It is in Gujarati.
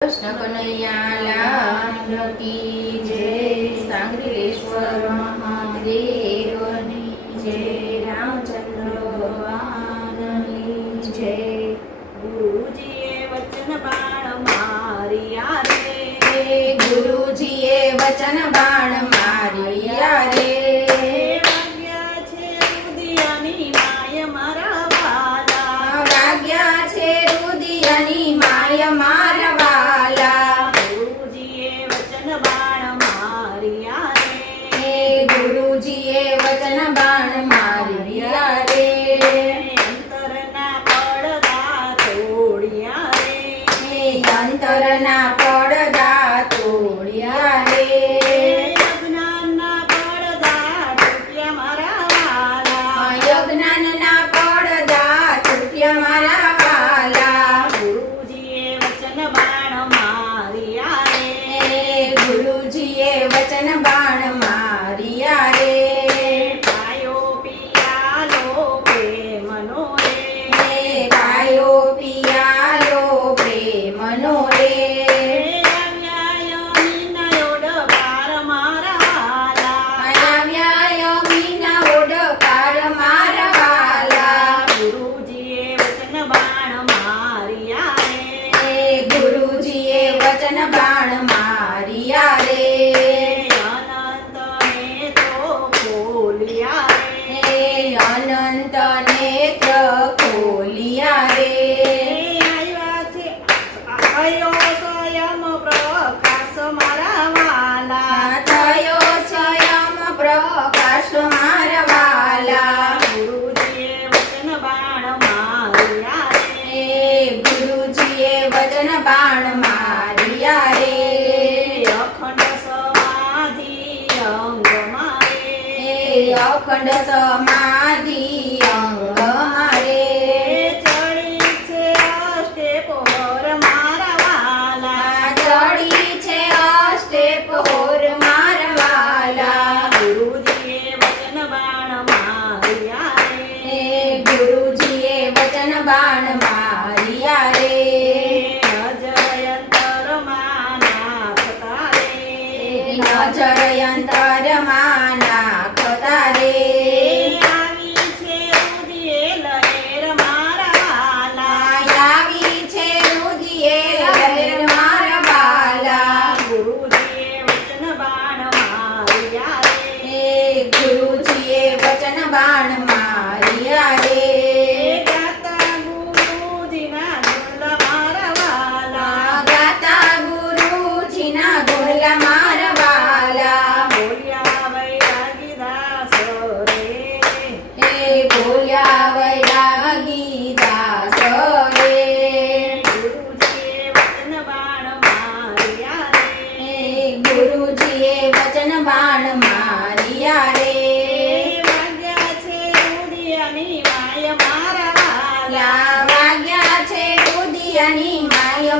कृष्ण कन्हैया लाल की जय। सांग्रिलेश्वर महादेव की जय। रामचंद्र भगवान की जय। गुरुजीए वचन बाण मारिया रे। गुरुजीए वचन बाण मारिया रे। વાગ્યા છે રુદિયાની માય મારા વાલા। વાગ્યા છે રુદિયાની માય મારા વાલા। ગુરુજીએ વચન બાણ મારિયા રે। ગુરુજીએ વચન બાણ મારિયા રે। અંતરના પડદા તોડ્યા રે। અંતરના પડદા તોડ્યા રે। અજ્ઞાનના પડદા તૂટ્યા મારા વાલા। અજ્ઞાનના પડદા તૂટ્યા મારા વાલા। ગુરુજીએ વચન બાણ મારિયા રે। ગુરુજીએ વચન બાણ મારિયા રે। પાયો પિયાલો પ્રેમનો રે। પાયો પિયાલો પ્રેમનો રે। આવ્યાયમીના ઓડકાર મારા વાલા। આવ્યા યમીના ઓડકાર મારા વાલા। ગુરુજીએ વચન બાણ મારિયા રે। ગુરુજીએ વચન બાણ મારિયા રે। અનંત નેત્રો ખોલ્યા રે। અનંત નેત્ર ખોલિયા રે। આવ્યા છે આવ્યો સ્વયં પ્રકાશ મારા વાલા। થયો સ્વયં પ્રકાશ મારા વાલા। ગુરુજીએ વચન બાણ મારિયા રે। ગુરુજીએ વચન બાણ મારિયા રે। અખંડ સમાધિ અંગ મારે। અખંડ સમાધિ અંગ મારે। ચડી છે અષ્ટે પહોર મારા વાલા। ચડી છે અષ્ટે પહોર મારા વાલા। ગુરુજીએ વચન બાણ મારિયા રે। ગુરુજીએ વચન બાણ મારિયા રે। નજર અંતરમાં નાખતા રે। નજર અંતરમાં નાખતા રે। આવી છે રુદિયે લહેર મારા વાલા। આવી છે રુદિયે લહેર મારા વાલા। ગુરુજીએ વચન બાણ મારિયા રે। ગુરુજીએ વચન બાણ મારિયા રે। ગાતા ગુરુજીના ગુણ મારા વાલા। ગાતા ગુરુજીના ગુણલા મારા વાલા। બોલ્યા વૈરાગી દાસ રે। બોલ્યા વૈરાગી દાસ રે। ગુરુજીએ વચન બાણ મારિયા રે। ગુરુજીએ વચન બાણ મારિયા રે। વાગ્યા છે રુદિયાની માય મારા વાલા। વાગ્યા છે રુદિયાની માય